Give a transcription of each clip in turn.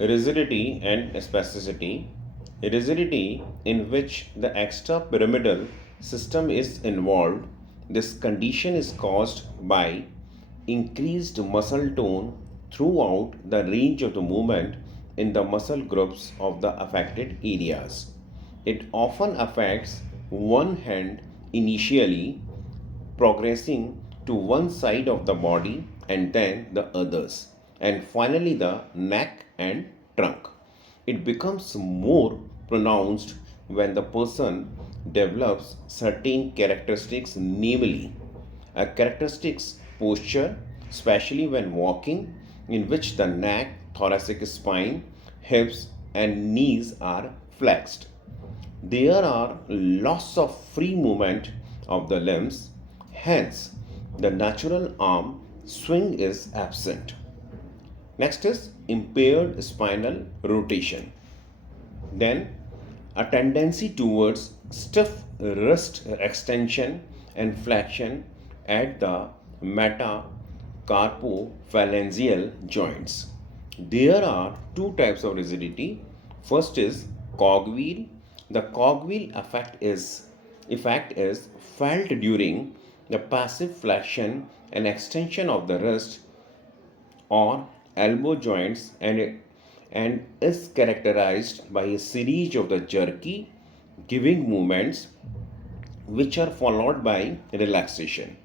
Rigidity and spasticity. Rigidity, in which the extrapyramidal system is involved, this condition is caused by increased muscle tone throughout the range of the movement in the muscle groups of the affected areas. It often affects one hand initially, progressing to one side of the body and then the others, and finally the neck and trunk. It becomes more pronounced when the person develops certain characteristics, namely a characteristics posture, especially when walking, in which the neck, thoracic spine, hips, and knees are flexed. There are loss of free movement of the limbs, hence, the natural arm swing is absent. Next is impaired spinal rotation. Then, a tendency towards stiff wrist extension and flexion at the metacarpophalangeal joints. There are two types of rigidity. First is cogwheel. The cogwheel effect is felt during the passive flexion and extension of the wrist or elbow joints, and is characterized by a series of the jerky giving movements which are followed by relaxation.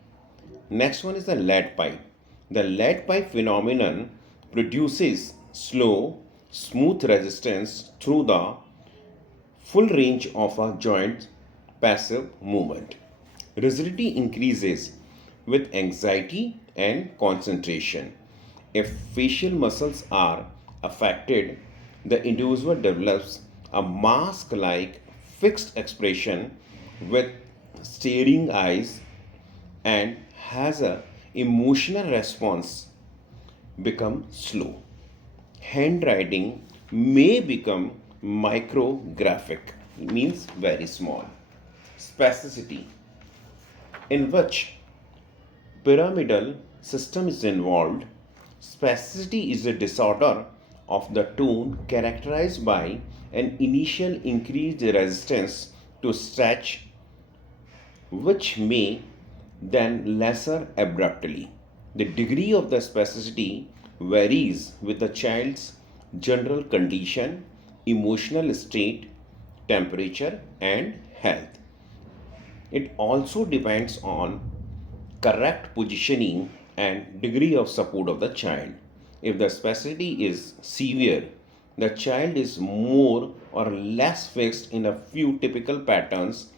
Next one is the lead pipe. The lead pipe phenomenon produces slow, smooth resistance through the full range of a joint passive movement. Rigidity increases with anxiety and concentration. If facial muscles are affected, the individual develops a mask like fixed expression with staring eyes and has a emotional response become slow. Handwriting may become micrographic, means very small. Spasticity, in which pyramidal system is involved. Spasticity is a disorder of the tone characterized by an initial increased resistance to stretch, which may then lesser abruptly. The degree of the spasticity varies with the child's general condition, emotional state, temperature, and health. It also depends on correct positioning and degree of support of the child. If the spasticity is severe, the child is more or less fixed in a few typical patterns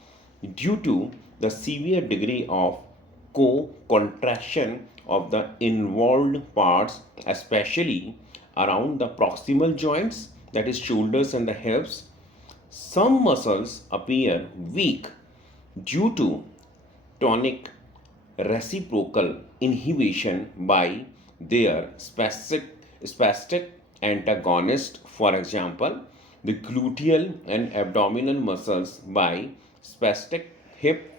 due to the severe degree of co-contraction of the involved parts, especially around the proximal joints, that is shoulders and the hips. Some muscles appear weak due to tonic reciprocal inhibition by their spastic antagonist, for example, the gluteal and abdominal muscles by spastic hip